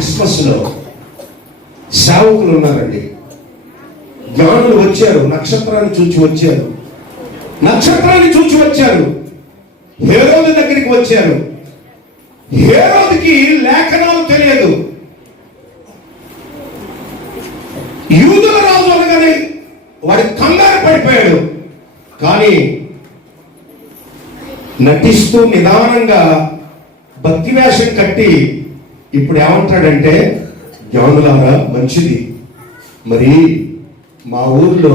క్రిస్మస్లో సేవకులు ఉన్నారండి జ్ఞానులు వచ్చారు నక్షత్రాన్ని చూచి వచ్చారు. నక్షత్రాన్ని చూచి వచ్చారు. హేరోదు దగ్గరికి వచ్చారు. హేరోదికి లేఖనాలు తెలియదు. యూదుల రాజు అనగానే వాడి కంగారు పడిపోయాడు. కానీ నటిస్తూ నిదానంగా భక్తి వేషం కట్టి ఇప్పుడు ఏమంటాడంటే జ్ఞానులారా మంచిది. మరి మా ఊర్లో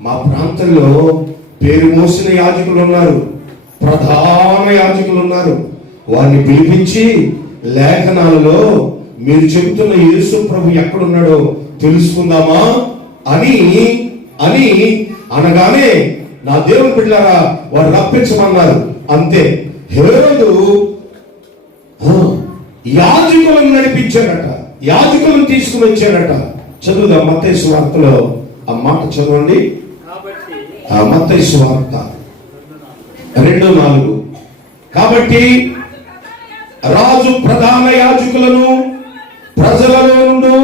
మా ప్రాంతంలో పేరు మోసిన యాజకులు ఉన్నారు ప్రధాన యాజకులు ఉన్నారు వారిని పిలిపించి లేఖనాలలో మీరు చెబుతున్న యేసు ప్రభు ఎక్కడున్నాడో తెలుసుకుందామా? అని అని అనగానే నా దేవుని బిడ్డారా వారు రప్పించమన్నారు. అంతే. హేరోదు యాజకులను నడిపించాడట యాజకులను తీసుకుని వచ్చాడట చదువుదాం మత్తయి వార్తలో ఆ మాట చదవండి. ఆ మత్తయి వార్త రెండు నాలుగు. కాబట్టి రాజు ప్రధాన యాజకులను ప్రజలలో నుండు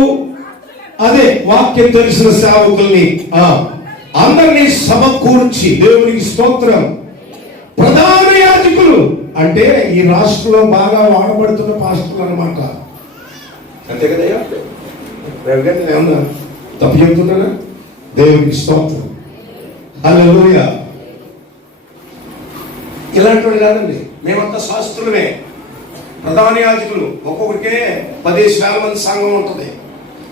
అదే వాక్యం తెలిసిన సేవకుల్ని ఆ, అందరినీ సమకూర్చి దేవునికి స్తోత్రం. ప్రధాన అంటే ఈ రాష్ట్రంలో బాగా వాడబడుతున్న పాస్టర్లు అన్నమాట. అంతే కదయ్యా రవి గారు ఏమన్నా తప్పు చెప్తున్నానా దేవునికి స్తోత్రం. హల్లెలూయ. ఇలాంటి వాళ్ళు కాదండి. మేమంతా శాస్త్రులమే. ప్రధాన యాజకులు. ఒక్కొక్కరికే పదిహేను వేల మంది సంఘం ఉంటుంది.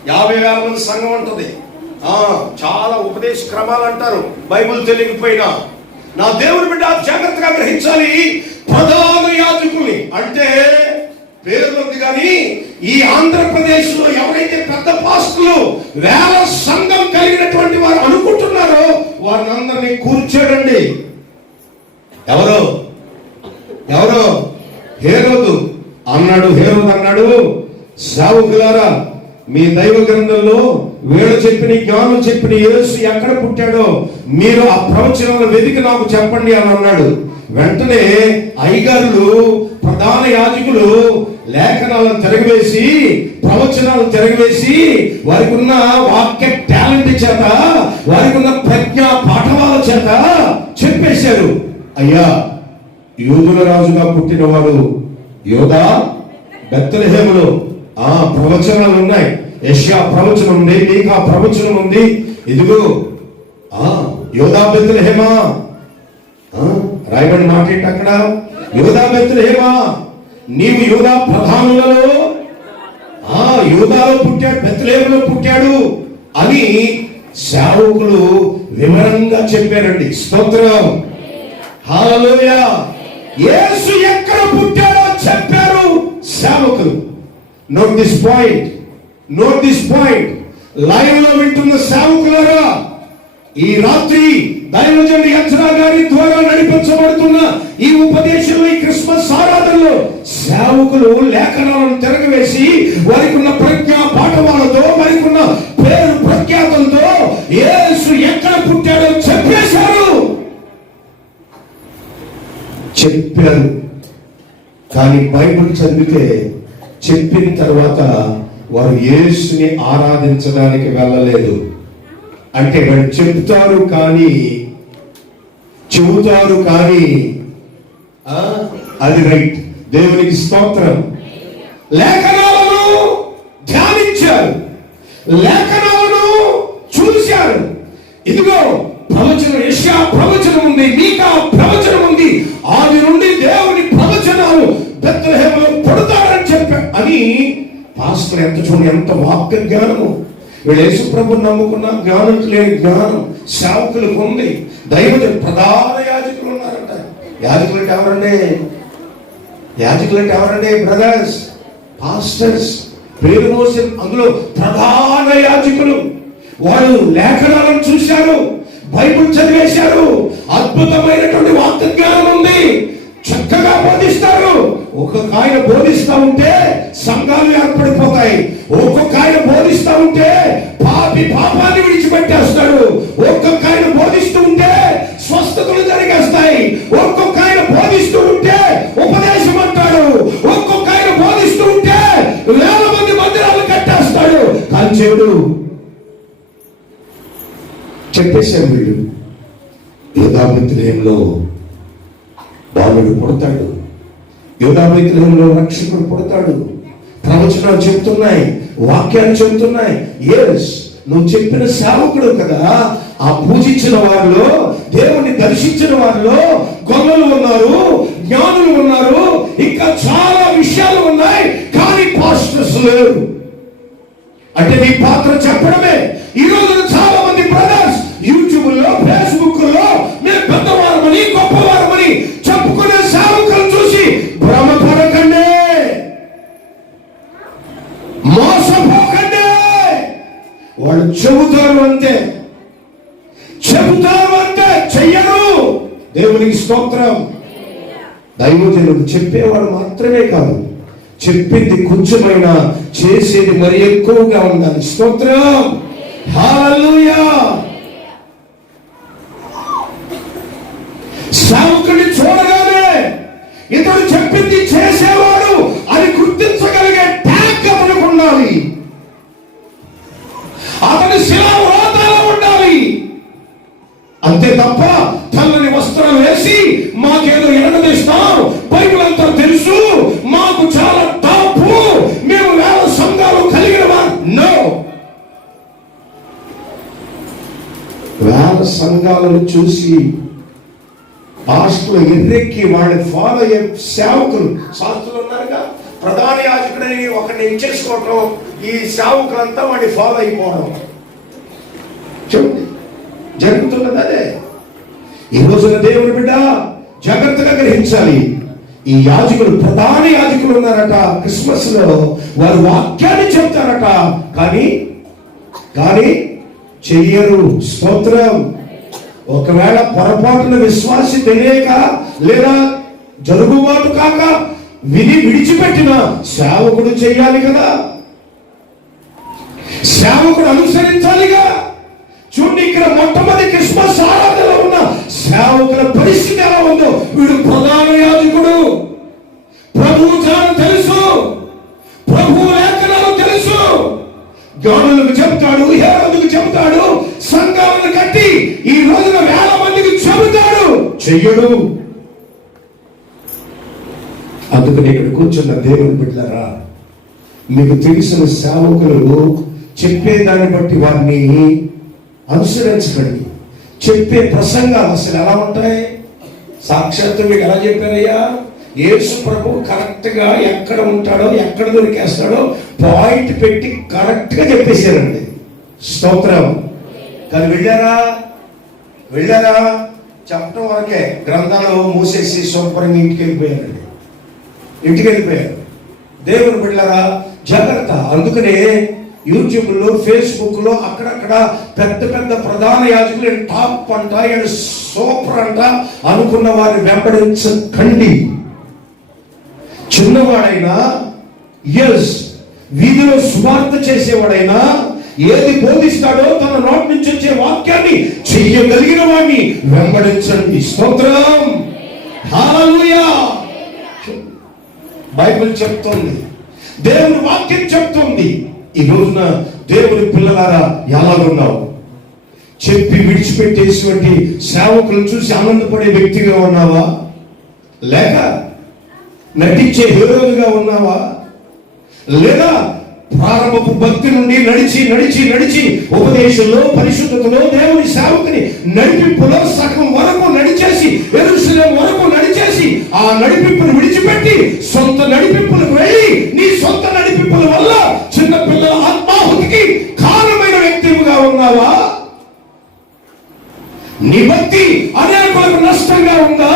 యాభై వేల మంది సంఘం ఉంటుంది. ఆ చాలా ఉపదేశ క్రమాలు అంటారు. బైబిల్ తెలియకపోయినా. నా దేవుని బిడ్డ జాగ్రత్తగా గ్రహించాలి. ప్రధాన యాజకుల్ని. అంటే పేరుంది కానీ ఈ ఆంధ్రప్రదేశ్లో ఎవరైతే పెద్ద పాస్టులు వేల సంఘం కలిగినటువంటి వారు అనుకుంటున్నారో వారిని అందరినీ కూర్చోడండి. ఎవరు? ఎవరు? హేరోదు. అన్నాడు హేరోదు అన్నాడు. సావుకులారా మీ దైవ గ్రంథంలో వీళ్ళు చెప్పిన జ్ఞానం చెప్పిన యేసు ఎక్కడ పుట్టాడో మీరు ఆ ప్రవచనాలను వెతికి నాకు చెప్పండి అని అన్నాడు. వెంటనే అయ్యగారులు ప్రధాన యాజకులు లేఖనాలను తిరగవేసి ప్రవచనాలను తిరగవేసి వారికి ఉన్న వాక్య టాలెంట్ చేత వారికి ఉన్న ప్రజ్ఞా పాఠవాల చేత చెప్పేశారు. అయ్యా యోధుల రాజుగా పుట్టినవాడు యోధా బెత్తలహేములో ఆ ప్రవచనాలు ఉన్నాయి. యష్యా ప్రవచనం ఉంది మీకా ప్రవచనం ఉంది. ఇదిగో ఆ యోధా బెత్తలహేమా రాయబడి మాట అక్కడ? యోధా బెత్తలహేమా నీవు యోధా ప్రధానులలో ఆ యోధాలో పుట్టాడు బెత్లేములో పుట్టాడు అని సేవకులు వివరంగా చెప్పారండి. స్తోత్రం. హల్లెలూయా. యేసు ఎక్కడ పుట్టాడో చెప్పారు సేవకులు. Note this point note this point లైవ్లో వింటున్న సేవకులారా ఈ రాత్రి దైవజనుడు యక్షరా గారి ద్వారా నడిపించబడుతున్న ఈ ఉపదేశంలో ఈ క్రిస్మస్ ఆరాధనలో సేవకులు లేఖనాలను తిరగవేసి వారికి ఉన్న ప్రజ్ఞా పాఠవాలతో వారికి ఉన్న పేరు ప్రఖ్యాతంతో యేసు ఎక్కడ పుట్టాడో చెప్పేశారు. చెప్పారు. కానీ బైబిల్ చదివితే చెప్పిన తర్వాత వారు యేసుని ఆరాధించడానికి వెళ్ళలేదు. అంటే వాళ్ళు చెప్తారు కానీ చెబుతారు కానీ ఆ, అది రైట్. దేవునికి స్తోత్రం. లేఖనాలను ధ్యానించారు. లేఖనాలను చూశారు. ఇదిగో ప్రవచనం యెషయా ప్రవచనం ఉంది మీకా ప్రవచనం ఉంది. ఆది నుండి దేవుని ప్రవచనాలు బెత్లెహేములో పడతారని చెప్పారు అని పాస్టర్ ఎంత చూడండి ఎంత వాక్య జ్ఞానము. వీళ్ళు యేసు ప్రభు నమ్ముకున్న జ్ఞానం లేని జ్ఞానం సేవకులు ఉంది దైవత ప్రధాన యాజకులు ఉన్నారంట. యాజకులు అంటే ఎవరండి? యాజకులు అంటే ఎవరండి బ్రదర్స్? పాస్టర్స్? పేరు మోసిన అందులో ప్రధాన యాజకులు. వాళ్ళు లేఖనాలను చూశారు బైబుల్ చదివేశారు అద్భుతమైనటువంటి వాక్య జ్ఞానం ఉంది. చక్కగా బోధిస్తారు. ఒక్కొక్క ఆయన బోధిస్తూ ఉంటే సంఘాలు ఏర్పడిపోతాయి. ఒక్కొక్క ఆయన బోధిస్తూ ఉంటే పాపి పాపాన్ని విడిచిపెట్టేస్తాడు. ఒక్కొక్క ఆయన బోధిస్తూ ఉంటే స్వస్థతలు జరిగేస్తాయి. ఒక్కొక్క ఆయన బోధిస్తూ ఉంటే ఉపదేశం అంటాడు. ఒక్కొక్క ఆయన బోధిస్తూ ఉంటే వేల మంది మందిరాలు కట్టేస్తాడు. కానీ చెడు. చెప్పేశాడు వీడు. యోధామృతిలో బాలుడు పుడతాడు. యోధామిత్రయంలో రక్షకుడు పుడతాడు. ప్రవచనాలు చెప్తున్నాయి వాక్యాలు చెప్తున్నాయి. ఎస్ నువ్వు చెప్పిన సేవకుడు కదా. ఆ పూజించిన వారిలో దేవుణ్ణి దర్శించిన వారిలో గొల్లలు ఉన్నారు జ్ఞానులు ఉన్నారు. ఇంకా చాలా విషయాలు ఉన్నాయి కానీ పాస్టర్స్ లేరు. అంటే నీ పాత్ర చెప్పడమే. ఈ రోజున చాలా మంది బ్రదర్స్ యూట్యూబ్లో ఫేస్బుక్లో మేము అంతే చెబుతారు అంతే చెయ్యరు. దేవునికి స్తోత్రం. దైవజనుడు చెప్పేవాడు మాత్రమే కాదు చెప్పింది కొంచెమైన చేసేది మరి ఎక్కువగా ఉండాలి. స్తోత్రం. హాలూయా తప్ప తెల్లని వస్త్రం వేసి మాకేదో ఎడదీస్తాం బైబిల్ అంతా తెలుసు. మాకు చాలా టాపు. మేము వేల సంఘాలు కలిగిన నో వేల సంఘాలను చూసి పాస్టులు ఎర్రెక్కి వాళ్ళని ఫాలో అయ్యే సేవకులు. శాస్త్రులు ఉన్నారుగా? ప్రధాన యాజకుడని ఒకరిని ఇచ్చేసుకోవటం ఈ సేవకులంతా వాడిని ఫాలో అయిపోవడం. చెప్పండి జరుగుతున్నది అదే. ఈ రోజున దేవుని బిడ్డ జాగ్రత్తగా గ్రహించాలి. ఈ యాజకులు ప్రధాన యాజకులు ఉన్నారట. క్రిస్మస్లో వారు వాక్యాన్ని చెప్తారట కానీ కానీ చెయ్యరు. స్తోత్రం. ఒకవేళ పొరపాటున విశ్వాసి తెలియక లేదా జరుగుబాటు కాక విని విడిచిపెట్టిన సేవకుడు చేయాలి కదా. సేవకుడు అనుసరించాలిగా. చూడండి ఇక్కడ మొట్టమొదటి క్రిస్మస్ ఆరాధనలో ఉన్న సేవకుల పరిస్థితి ఎలా ఉందో వీడు ప్రధాన యాజకుడు. ప్రభు జ్ఞానం తెలుసు. ప్రభు లేఖనాలు తెలుసు. గౌనులకు చెబుతాడు హేరోదుకు చెబుతాడు సంఘాలను కట్టి ఈ రోజున వేల మందికి చెబుతాడు. చెయ్యడు. అందుకని ఇక్కడ కూర్చున్న దేవుని బిడ్డలారా మీకు తెలిసిన సేవకులు చెప్పే దాన్ని బట్టి వారిని అనుసరించకండి. చెప్పే ప్రసంగాలు అసలు ఎలా ఉంటాయి? సాక్షాత్తు మీకు ఎలా చెప్పారయ్యా? యేసు ప్రభు కరెక్ట్గా ఎక్కడ ఉంటాడో ఎక్కడ దొరికేస్తాడో పాయింట్ పెట్టి కరెక్ట్గా చెప్పేశారండి. స్తోత్రం. కానీ వెళ్ళారా? వెళ్ళారా? చెప్పడం వరకే గ్రంథాలు మూసేసి శుభ్రంగా ఇంటికి వెళ్ళిపోయారండి ఇంటికి వెళ్ళిపోయారు దేవుని వెళ్ళారా? జాగ్రత్త. అందుకనే యూట్యూబ్లో ఫేస్బుక్లో అక్కడక్కడ పెద్ద పెద్ద ప్రధాన యాజకులు టాప్ అంట ఈయన సూపర్ అంట అనుకున్న వారిని వెంబడించకండి. చిన్నవాడైనా ఎస్ వీధిలో సువార్త చేసేవాడైనా ఏది బోధిస్తాడో తన నోటి నుంచి వచ్చే వాక్యాన్ని చెయ్యగలిగిన వాడిని వెంబడించండి. స్తోత్రం! బైబిల్ చెప్తోంది. దేవుని వాక్యం చెప్తోంది. ఈ రోజున దేవుని పిల్లలారా ఎలాగున్నావు చెప్పి విడిచిపెట్టేసినటువంటి సేవకులను చూసి ఆనందపడే వ్యక్తిగా ఉన్నావా? లేక నటించే హీరోలుగా ఉన్నావా? లేదా ప్రారంభపు భక్తి నుండి నడిచి నడిచి నడిచి ఉపదేశంలో పరిశుద్ధతలో దేవుని సేవకుని నడిపింపులో సగం వరకు నడిచేసి ఎరుసలేం వరకు నడిచేసి ఆ నడిపింపును విడిచిపెట్టి సొంత నడిపింపులకు వెళ్ళి విభక్తి అనేకులకు నష్టంగా ఉందా?